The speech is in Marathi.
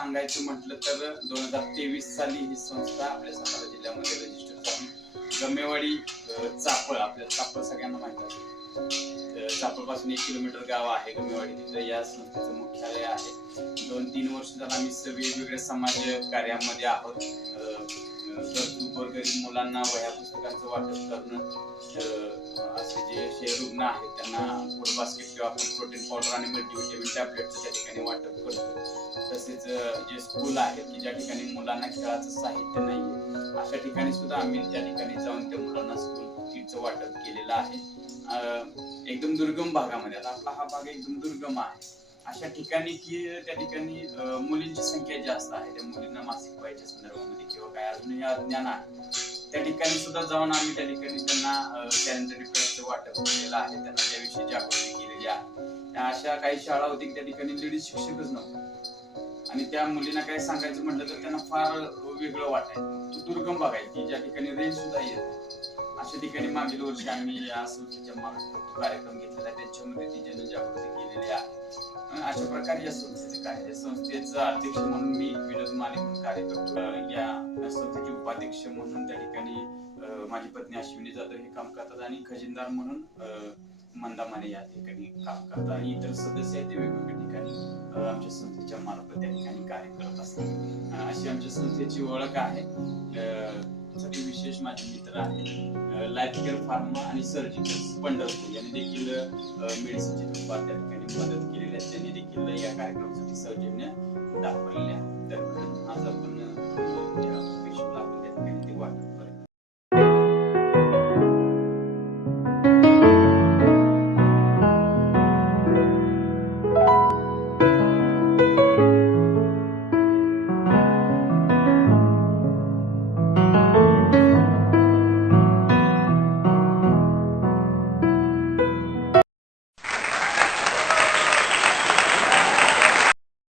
सांगायचं म्हटलं तर 2023 साली ही संस्था आपल्या सातारा जिल्ह्यामध्ये रजिस्टर झाली. गमेवाडी चापळ, आपल्याला चापळ सगळ्यांना माहिती असेल. चापळ पासून 1 किलोमीटर गाव आहे गमेवाडी, तिथं या संस्थेचं मुख्यालय आहे. 2-3 वर्ष झालं आम्ही वेगवेगळ्या समाज कार्यामध्ये आहोत. गरीब मुलांना वह्या पुस्तकांचं वाटप करणं, असे जे रुग्ण आहेत त्यांना फूड बास्केट किंवा आपण प्रोटीन पावडर आणि मल्टीव्हिटॅमिन टॅबलेटचं त्या ठिकाणी वाटप करतो. तसेच जे स्कूल आहेत की ज्या ठिकाणी मुलांना खेळाचं साहित्य नाहीये, अशा ठिकाणी सुद्धा आम्ही त्या ठिकाणी जाऊन त्या मुलांना स्कूल किटचं वाटप केलेलं आहे. एकदम दुर्गम भागामध्ये, आता आपला हा भाग एकदम दुर्गम आहे, अशा ठिकाणी की त्या ठिकाणी मुलींची संख्या जास्त आहे. त्या मुलींना मासिक पाळीच्या संदर्भामध्ये किंवा काय अजूनही अज्ञान आहे, त्या ठिकाणी सुद्धा जाऊन आम्ही त्या ठिकाणी त्यांना सॅनिटरी पॅडचं वाटप केलेलं आहे, त्यांना त्याविषयी जागृती केलेली आहे. अशा काही शाळा होती की त्या ठिकाणी लेडीज शिक्षकच नव्हते आणि त्या मुलींना काय सांगायचं म्हटलं तर त्यांना फार वेगळं वाटायचं. दुर्गम भाग आहे की ज्या ठिकाणी रेंज सुद्धा येत. अशा ठिकाणी मागील वर्षी आम्ही या संस्थेच्या मार्फत कार्यक्रम घेतलेला, त्याच्यामध्ये ती जनजागृती केलेली आहे. अशा प्रकारे या संस्थेचे कार्य, या संस्थेचा अध्यक्ष म्हणून मी विनोद माने म्हणून कार्य करतो. या संस्थेचे उपाध्यक्ष म्हणून त्या ठिकाणी माझी पत्नी अश्विनी जाधव हे काम करतात आणि खजिनदार म्हणून मंदा माने या ठिकाणी काम करतात आणि इतर सदस्य आहेत ते वेगवेगळ्या ठिकाणी आमच्या संस्थेच्या मार्फत त्या ठिकाणी कार्य करत असतात. अशी आमच्या संस्थेची ओळख आहे. साठी विशेष माझे मित्र आहेत लाईफ केअर फार्मा आणि सर्जिकल पंढरपूर यांनी देखील मेडिसिनची दुपार त्या ठिकाणी मदत केलेली आहे. त्यांनी देखील या कार्यक्रमासाठी सौजन्य दाखवलेले आहे. तर आज आपण